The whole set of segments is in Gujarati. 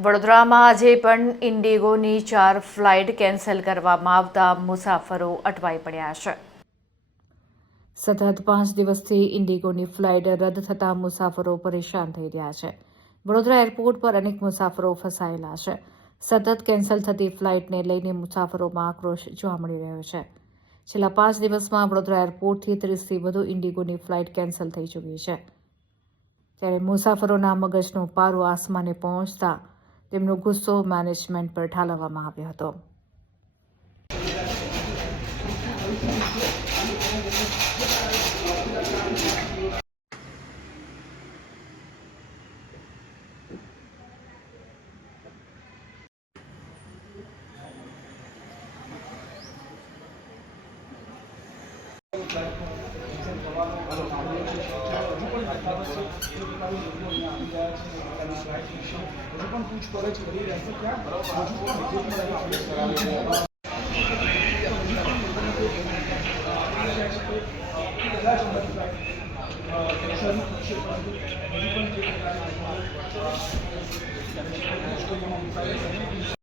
વડોદરામાં આજે પણ ઇન્ડિગોની ચાર ફ્લાઇટ કેન્સલ કરવામાં આવતા મુસાફરો અટવાઈ પડ્યા છે. સતત પાંચ દિવસથી ઇન્ડિગોની ફ્લાઇટ રદ થતાં મુસાફરો પરેશાન થઈ રહ્યા છે. વડોદરા એરપોર્ટ પર અનેક મુસાફરો ફસાયેલા છે. સતત કેન્સલ થતી ફ્લાઇટને લઈને મુસાફરોમાં આક્રોશ જોવા મળી રહ્યો છે. છેલ્લા પાંચ દિવસમાં વડોદરા એરપોર્ટથી ત્રીસથી વધુ ઇન્ડિગોની ફ્લાઇટ કેન્સલ થઈ ચૂકી છે. ત્યારે મુસાફરોના મગજનો પારો આસમાને પહોંચતા તેમનો ગુસ્સો મેનેજમેન્ટ પર ઠાલવવામાં આવ્યો હતો.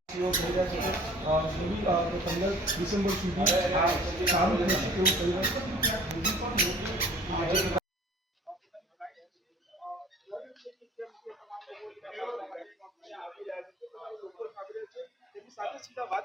તેઓ કહી રહ્યા છે કે અ, સુધી અ, પંદર ડિસેમ્બર સુધી આ ચાલુ રહેશે તેવું કહી રહ્યા છે